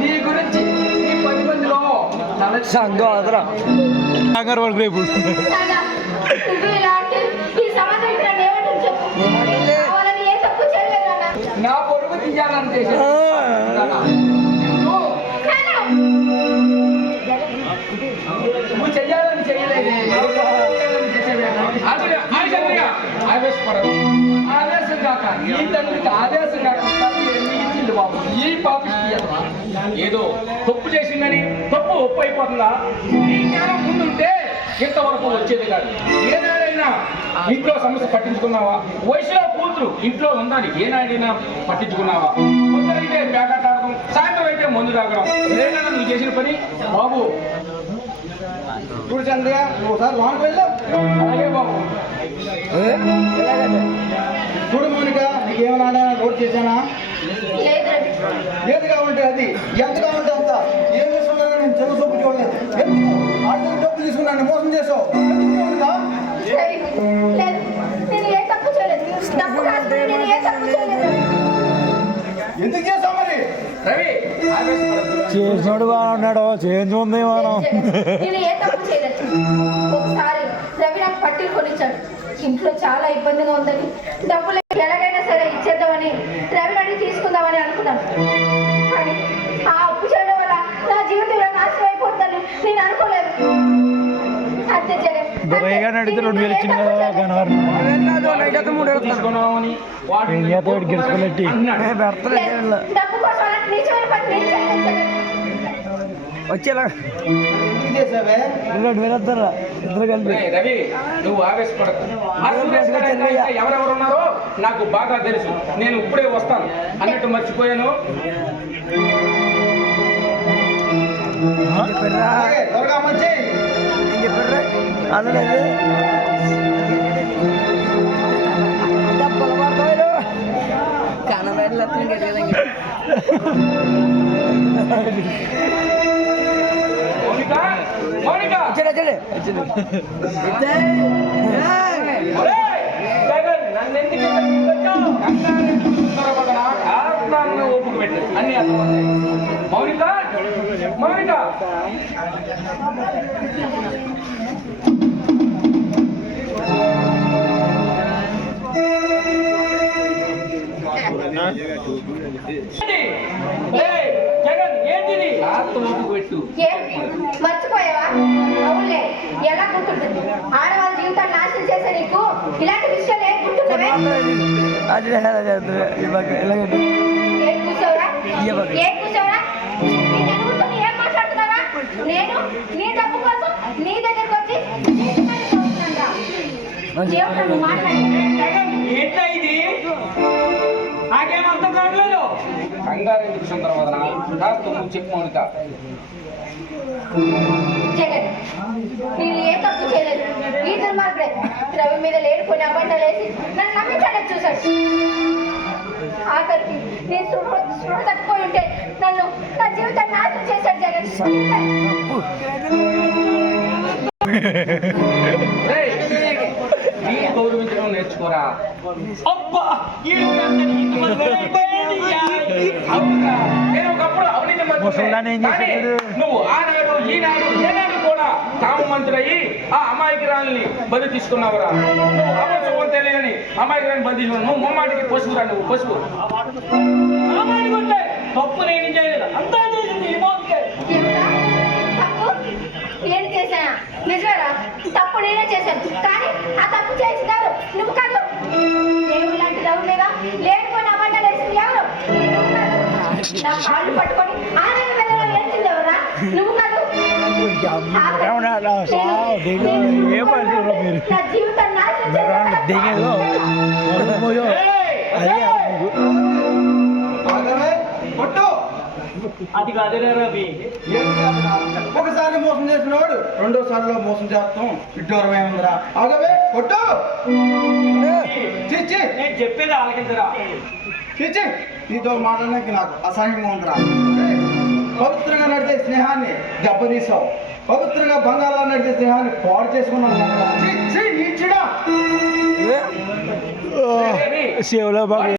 నీ గురించి ఈ 10 మందిలో సంఘం అదరా అంగన్వాడి రేపు నా పొరుగు తీయాలని చేసి నువ్వు చెయ్యాలని చేయలేదు. ఆవేశపడదు. ఆవేశం కాక ఈ తండ్రికి ఆవేశం కాక ఇచ్చింది బాబు. ఈ పాప ఏదో తప్పు చేసిందని తప్పు ఒప్పు అయిపోతుందా? ఈ జ్ఞానం ముందుంటే ఇంతవరకు వచ్చేది కాదు. ఏనాడైనా ఇంట్లో సమస్య పట్టించుకున్నావా? వయసులో కూతురు ఇంట్లో ఉందని ఏనాడైనా పట్టించుకున్నావా? పొద్దునైతే పేకాట ఆడడం, సాయంత్రం అయితే మందు తాగడం, ఏదైనా నువ్వు చేసిన పని బాబు. చూడు చంద్రయ్య, ఒకసారి లోనికి వెళ్ళు. అలాగే బాబు. చూడు మౌనిక, నీకేమన్నా నోట్ చేశానా? ఏది కావాలంటే అది, ఎంత కావాలంటే అంత. ఏం చేస్తున్నా నేను చెరువు సొప్పు చూడలేదు. ఆడికి డబ్బు తీసుకున్నాను, మోసం చేసావు. ఎందుకు చేసావు మరి? రవి చేసినోడు బాగున్నాడు, చేంజ్ ఉంది మనం. ఒకసారి రవి నాకు పట్టీలు కొనిచ్చాడు. ఇంట్లో చాలా ఇబ్బందిగా ఉందని డబ్బులు ఎలాగైనా సరే ఇచ్చేద్దామని రవి అడిగి తీసుకుందామని అనుకున్నాను. కానీ ఆ అప్పు చేయడం వల్ల నా జీవితం ఇలా నాశనం అయిపోతుందని నేను అనుకోలేదు. అంతే అడిగితే 2000 ఇచ్చింది కదా గనవరం గెలుచుకోలేట్టి డబ్బు కోసం నిజమైన పని నేను చేయలేదు. వచ్చేలా 2000 వద్దరా ఇద్దరు కలిపి. రవి నువ్వు ఆవేశపడకు. ఎవరెవరు ఉన్నారో నాకు బాగా తెలుసు. నేను ఇప్పుడే వస్తాను అన్నట్టు మర్చిపోయాను. త్వరగా మంచి ఓపిక పెట్టు అన్ని అర్థమవుతాయి. మౌనిక మౌనిక జగన్ ఏంటిది? ఆత్మోపిక పెట్టు. మర్చిపోయావా? అవునులే, ఎలా గుర్తుంటుంది? ఆడవాళ్ళ జీవితాన్ని నాశనం చేసే నీకు ఇలాంటి విషయాలు ఏం గుర్తుంటావే? ఏం కూర్చోవరా? ఏం మాట్లాడుతున్నావా? నేను నీ డబ్బు కోసం నీ దగ్గరకు వచ్చి ఏంటా ఇది? నాకేం అర్థం కావట్లేదు. కంగారు ఎందుకు సుందరవదన? కాస్త నువ్వు చెప్పు మౌనిక. జగన్, నేను ఏ తప్పు చేయలేదు. ఈ దుర్మార్గుడే రవి మీద లేడుకొని అబద్ధాలు వేసి నన్ను నమ్మించాలని చూశాడు. ఆఖరికి నేను స్పృహ తప్పిపోయి ఉంటే నన్ను నా జీవితాన్ని నాశనం చేశాడు జగన్. గౌరవించడం నేర్చుకోరా. అబ్బా నేను ఒకప్పుడు అవినీతి నువ్వు ఆనాడు ఈనాడు ఏనాడు కూడా కామమంత్రయ్యి ఆ అమాయకురాల్ని బలి తీసుకున్నావురా. నువ్వు అమర్చం తెలియని అమాయకురాన్ని బలి తీసుకున్నావు. నువ్వు మొమ్మాటికి పశువురా. నువ్వు పశువు. తప్పు నేను చేయలేదు. అంతా చేసింది నేను చేశానా? నిజమేరా, తప్పు నేనే చేశాను. కానీ ఆ తప్పు చేసినారు నువ్వు కాదు. దేవుడు లాంటి రవి మీద లేకపోయిన అబద్ధాలు వేసింది ఎవరు? నా కాళ్ళు పట్టుకొని ఆనంద వెళ్ళలో వేసింది ఎవరా? నువ్వు కాదు. నా జీవితాన్ని నాశనం అది కాదే రవి. ఒకసారి మోసం చేసినవాడు రెండోసారిలో మోసం చేస్తాం ఇడ్డూరం ఏముందిరా? ఆగవే కొట్టు. నేను చెప్పేది ఆలకించరా. చిచ్చి, నీతో మాట్లాడడానికి నాకు అసహ్యంగా ఉందిరా. పవిత్రంగా నడిచే స్నేహాన్ని దెబ్బతీసావు. పవిత్రంగా బంగాళాలు నడిచే స్నేహాన్ని పాడు చేసుకున్నావు. సేవలో బాగా